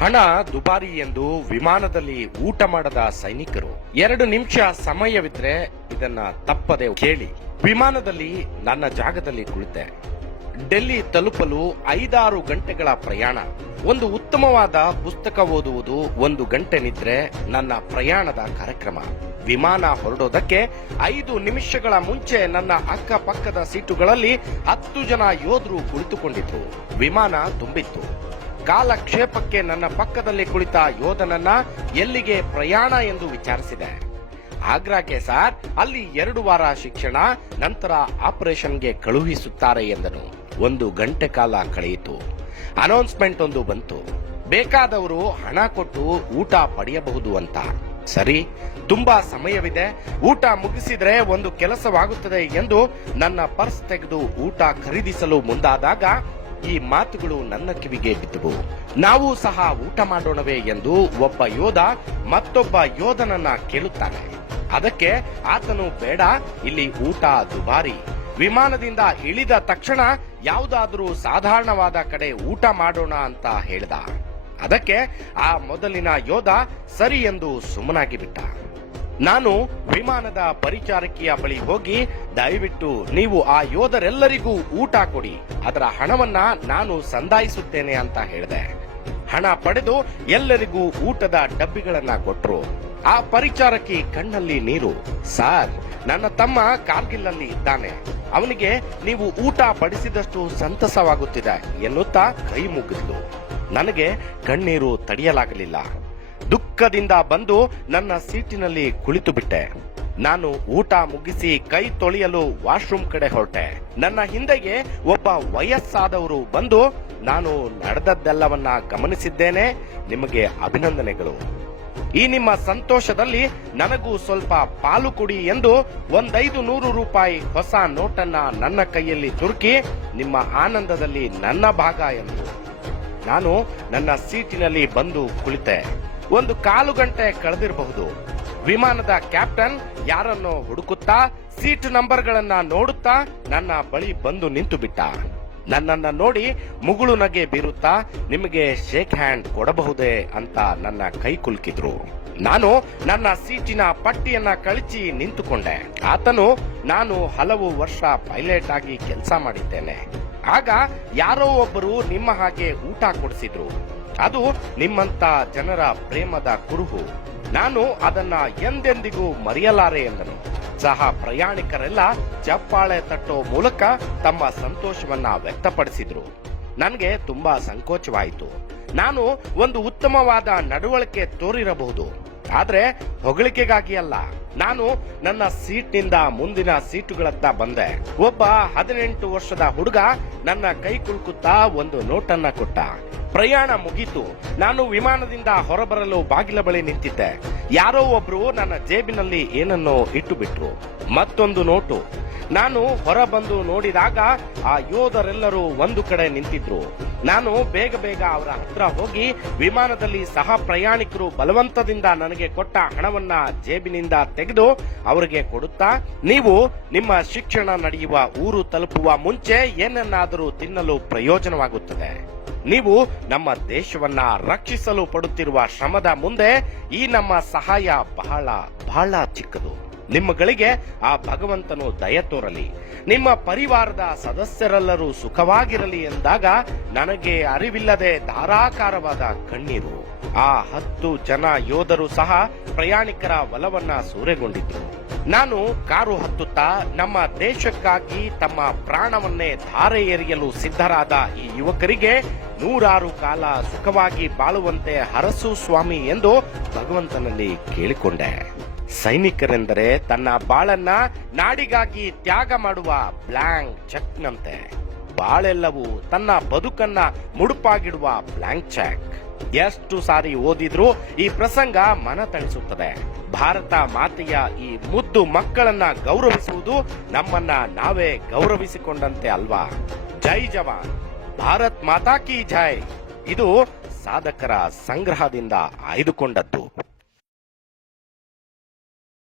ಹಣ ದುಬಾರಿ ಎಂದು ವಿಮಾನದಲ್ಲಿ ಊಟ ಮಾಡದ ಸೈನಿಕರು. 2 ನಿಮಿಷ ಸಮಯವಿದ್ರೆ ಇದನ್ನ ತಪ್ಪದೆ ಕೇಳಿ. ವಿಮಾನದಲ್ಲಿ ನನ್ನ ಜಾಗದಲ್ಲಿ ಕುಳಿತೆ. ಡೆಲ್ಲಿ ತಲುಪಲು 5-6 ಗಂಟೆಗಳ ಪ್ರಯಾಣ. ಒಂದು ಉತ್ತಮವಾದ ಪುಸ್ತಕ ಓದುವುದು, 1 ಗಂಟೆ ನಿದ್ರೆ ನನ್ನ ಪ್ರಯಾಣದ ಕಾರ್ಯಕ್ರಮ. ವಿಮಾನ ಹೊರಡೋದಕ್ಕೆ 5 ನಿಮಿಷಗಳ ಮುಂಚೆ ನನ್ನ ಅಕ್ಕಪಕ್ಕದ ಸೀಟುಗಳಲ್ಲಿ 10 ಜನ ಯೋಧರು ಕುಳಿತುಕೊಂಡಿದ್ರು. ವಿಮಾನ ತುಂಬಿತ್ತು. ಕಾಲಕ್ಷೇಪಕ್ಕೆ ನನ್ನ ಪಕ್ಕದಲ್ಲಿ ಕುಳಿತ ಯೋಧನನ್ನ ಎಲ್ಲಿಗೆ ಪ್ರಯಾಣ ಎಂದು ವಿಚಾರಿಸಿದೆ. ಆಗ್ರಾಕ್ಕೆ ಸರ್, ಅಲ್ಲಿ 2 ವಾರ ಶಿಕ್ಷಣ, ನಂತರ ಆಪರೇಷನ್ಗೆ ಕಳುಹಿಸುತ್ತಾರೆ ಎಂದನು. 1 ಗಂಟೆ ಕಾಲ ಕಳೆಯಿತು. ಅನೌನ್ಸ್ಮೆಂಟ್ ಒಂದು ಬಂತು, ಬೇಕಾದವರು ಹಣ ಕೊಟ್ಟು ಊಟ ಪಡೆಯಬಹುದು ಅಂತ. ಸರಿ, ತುಂಬಾ ಸಮಯವಿದೆ, ಊಟ ಮುಗಿಸಿದ್ರೆ ಒಂದು ಕೆಲಸವಾಗುತ್ತದೆ ಎಂದು ನನ್ನ ಪರ್ಸ್ ತೆಗೆದು ಊಟ ಖರೀದಿಸಲು ಮುಂದಾದಾಗ ಈ ಮಾತುಗಳು ನನ್ನ ಕಿವಿಗೆ ಬಿದ್ದವು. ನಾವು ಸಹ ಊಟ ಮಾಡೋಣವೇ ಎಂದು ಒಬ್ಬ ಯೋಧ ಮತ್ತೊಬ್ಬ ಯೋಧನನ್ನ ಕೇಳುತ್ತಾನೆ. ಅದಕ್ಕೆ ಆತನು, ಬೇಡ, ಇಲ್ಲಿ ಊಟ ದುಬಾರಿ. ವಿಮಾನದಿಂದ ಇಳಿದ ತಕ್ಷಣ ಯಾವುದಾದ್ರೂ ಸಾಧಾರಣವಾದ ಕಡೆ ಊಟ ಮಾಡೋಣ ಅಂತ ಹೇಳ್ದ. ಅದಕ್ಕೆ ಆ ಮೊದಲಿನ ಯೋಧ ಸರಿ ಎಂದು ಸುಮ್ಮನಾಗಿ ಬಿಟ್ಟ. ನಾನು ವಿಮಾನದ ಪರಿಚಾರಕಿಯ ಬಳಿ ಹೋಗಿ, ದಯವಿಟ್ಟು ನೀವು ಆ ಯೋಧರೆಲ್ಲರಿಗೂ ಊಟ ಕೊಡಿ, ಅದರ ಹಣವನ್ನ ನಾನು ಸಂದಾಯಿಸುತ್ತೇನೆ ಅಂತ ಹೇಳಿದೆ. ಹಣ ಪಡೆದು ಎಲ್ಲರಿಗೂ ಊಟದ ಡಬ್ಬಿಗಳನ್ನ ಕೊಟ್ರು. ಆ ಪರಿಚಾರಕಿ ಕಣ್ಣಲ್ಲಿ ನೀರು. ಸಾರ್, ನನ್ನ ತಮ್ಮ ಕಾರ್ಗಿಲ್ನಲ್ಲಿ ಇದ್ದಾನೆ, ಅವನಿಗೆ ನೀವು ಊಟ ಬಡಿಸಿದಷ್ಟು ಸಂತಸವಾಗುತ್ತಿದೆ ಎನ್ನುತ್ತಾ ಕೈ ಮುಗಿದ್ಲು. ನನಗೆ ಕಣ್ಣೀರು ತಡೆಯಲಾಗಲಿಲ್ಲ. ದುಃಖದಿಂದ ಬಂದು ನನ್ನ ಸೀಟಿನಲ್ಲಿ ಕುಳಿತು ಬಿಟ್ಟೆ. ನಾನು ಊಟ ಮುಗಿಸಿ ಕೈ ತೊಳೆಯಲು ವಾಶ್ರೂಮ್ ಕಡೆ ಹೊರಟೆ. ನನ್ನ ಹಿಂದೆಗೆ ಒಬ್ಬ ವಯಸ್ಸಾದವರು ಬಂದು, ನಾನು ನಡೆದದ್ದೆಲ್ಲವನ್ನ ಗಮನಿಸಿದ್ದೇನೆ, ನಿಮಗೆ ಅಭಿನಂದನೆಗಳು. ಈ ನಿಮ್ಮ ಸಂತೋಷದಲ್ಲಿ ನನಗೂ ಸ್ವಲ್ಪ ಪಾಲು ಕೊಡಿ ಎಂದು 500 ರೂಪಾಯಿ ಹೊಸ ನೋಟನ್ನ ನನ್ನ ಕೈಯಲ್ಲಿ ತುರುಕಿ, ನಿಮ್ಮ ಆನಂದದಲ್ಲಿ ನನ್ನ ಭಾಗ ಎಂದು. ನಾನು ನನ್ನ ಸೀಟಿನಲ್ಲಿ ಬಂದು ಕುಳಿತೆ. 1/4 ಗಂಟೆ ಕಳೆದಿರಬಹುದು. ವಿಮಾನದ ಕ್ಯಾಪ್ಟನ್ ಯಾರನ್ನೋ ಹುಡುಕುತ್ತಾ ಸೀಟ್ ನಂಬರ್ಗಳನ್ನ ನೋಡುತ್ತಾ ನನ್ನ ಬಳಿ ಬಂದು ನಿಂತು ಬಿಟ್ಟ. ನನ್ನನ್ನ ನೋಡಿ ಮುಗುಳು ನಗೆ ಬೀರುತ್ತಾ, ನಿಮಗೆ ಶೇಕ್ ಹ್ಯಾಂಡ್ ಕೊಡಬಹುದೇ ಅಂತ ನನ್ನ ಕೈ ಕುಲುಕಿದ್ರು. ನಾನು ನನ್ನ ಸೀಟಿನ ಪಟ್ಟಿಯನ್ನ ಕಳಚಿ ನಿಂತುಕೊಂಡೆ. ಆತನು, ನಾನು ಹಲವು ವರ್ಷ ಪೈಲಟ್ ಆಗಿ ಕೆಲಸ ಮಾಡಿದ್ದೇನೆ, ಆಗ ಯಾರೋ ಒಬ್ಬರು ನಿಮ್ಮ ಹಾಗೆ ಊಟ ಕೊಡಿಸಿದ್ರು, ಅದು ನಿಮ್ಮಂತ ಜನರ ಪ್ರೇಮದ ಕುರುಹು, ನಾನು ಅದನ್ನ ಎಂದೆಂದಿಗೂ ಮರೆಯಲಾರೆ ಎಂದನು. ಸಹ ಪ್ರಯಾಣಿಕರೆಲ್ಲ ಚಪ್ಪಾಳೆ ತಟ್ಟೋ ಮೂಲಕ ತಮ್ಮ ಸಂತೋಷವನ್ನ ವ್ಯಕ್ತಪಡಿಸಿದ್ರು. ನನಗೆ ತುಂಬಾ ಸಂಕೋಚವಾಯಿತು. ನಾನು ಒಂದು ಉತ್ತಮವಾದ ನಡವಳಿಕೆ ತೋರಿರಬಹುದು, ಆದ್ರೆ ಹೊಗಳಿಕೆಗಾಗಿ ಅಲ್ಲ. ನಾನು ನನ್ನ ಸೀಟ್ನಿಂದ ಮುಂದಿನ ಸೀಟುಗಳತ್ತ ಬಂದೆ. ಒಬ್ಬ 18 ವರ್ಷದ ಹುಡುಗ ನನ್ನ ಕೈ ಕುಲುಕುತ್ತಾ ಒಂದು ನೋಟನ್ನ ಕೊಟ್ಟ. ಪ್ರಯಾಣ ಮುಗೀತು. ನಾನು ವಿಮಾನದಿಂದ ಹೊರಬರಲು ಬಾಗಿಲ ಬಳಿ ನಿಂತಿದ್ದೆ. ಯಾರೋ ಒಬ್ರು ನನ್ನ ಜೇಬಿನಲ್ಲಿ ಏನನ್ನೋ ಇಟ್ಟು ಬಿಟ್ರು. ಮತ್ತೊಂದು ನೋಟು. ನಾನು ಹೊರಬಂದು ನೋಡಿದಾಗ ಆ ಯೋಧರೆಲ್ಲರೂ ಒಂದು ಕಡೆ ನಿಂತಿದ್ರು. ನಾನು ಬೇಗ ಅವರ ಹತ್ರ ಹೋಗಿ ವಿಮಾನದಲ್ಲಿ ಸಹ ಪ್ರಯಾಣಿಕರು ಬಲವಂತದಿಂದ ನನಗೆ ಕೊಟ್ಟ ಹಣವನ್ನ ಜೇಬಿನಿಂದ ತೆಗೆದು ಅವರಿಗೆ ಕೊಡುತ್ತಾ, ನೀವು ನಿಮ್ಮ ಶಿಕ್ಷಣ ನಡೆಯುವ ಊರು ತಲುಪುವ ಮುಂಚೆ ಏನನ್ನಾದರೂ ತಿನ್ನಲು ಪ್ರಯೋಜನವಾಗುತ್ತದೆ. ನೀವು ನಮ್ಮ ದೇಶವನ್ನ ರಕ್ಷಿಸಲು ಪಡುತ್ತಿರುವ ಶ್ರಮದ ಮುಂದೆ ಈ ನಮ್ಮ ಸಹಾಯ ಬಹಳ ಬಹಳ ಚಿಕ್ಕದು. ನಿಮ್ಮಗಳಿಗೆ ಆ ಭಗವಂತನು ದಯ ತೋರಲಿ, ನಿಮ್ಮ ಪರಿವಾರದ ಸದಸ್ಯರೆಲ್ಲರೂ ಸುಖವಾಗಿರಲಿ ಎಂದಾಗ ನನಗೆ ಅರಿವಿಲ್ಲದೆ ಧಾರಾಕಾರವಾದ ಕಣ್ಣೀರು. ಆ 10 ಜನ ಯೋಧರು ಸಹ ಪ್ರಯಾಣಿಕರ ಒಲವನ್ನ ಸೂರೆಗೊಂಡಿದ್ರು. ನಾನು ಕಾರು ಹತ್ತುತ್ತಾ ನಮ್ಮ ದೇಶಕ್ಕಾಗಿ ತಮ್ಮ ಪ್ರಾಣವನ್ನೇ ಧಾರೆ ಎರೆಯಲು ಸಿದ್ಧರಾದ ಈ ಯುವಕರಿಗೆ 100 ಕಾಲ ಸುಖವಾಗಿ ಬಾಳುವಂತೆ ಹರಸು ಸ್ವಾಮಿ ಎಂದು ಭಗವಂತನಲ್ಲಿ ಕೇಳಿಕೊಂಡೆ. ಸೈನಿಕರೆಂದರೆ ತನ್ನ ಬಾಳನ್ನ ನಾಡಿಗಾಗಿ ತ್ಯಾಗ ಮಾಡುವ ಬ್ಲಾಂಕ್ ಚೆಕ್ನಂತೆ. ಬಾಳೆಲ್ಲವೂ ತನ್ನ ಬದುಕನ್ನ ಮುಡುಪಾಗಿಡುವ ಬ್ಲಾಂಕ್ ಚೆಕ್. ಎಷ್ಟು ಸಾರಿ ಓದಿದ್ರೂ ಈ ಪ್ರಸಂಗ ಮನ ತಣಿಸುತ್ತದೆ. ಭಾರತ ಮಾತೆಯ ಈ ಮುದ್ದು ಮಕ್ಕಳನ್ನ ಗೌರವಿಸುವುದು ನಮ್ಮನ್ನ ನಾವೇ ಗೌರವಿಸಿಕೊಂಡಂತೆ ಅಲ್ವಾ? ಜೈ ಜವಾನ್, ಭಾರತ್ ಮಾತಾ ಕಿ ಜೈ. ಇದು ಸಾಧಕರ ಸಂಗ್ರಹದಿಂದ ಆಯ್ದುಕೊಂಡದ್ದು.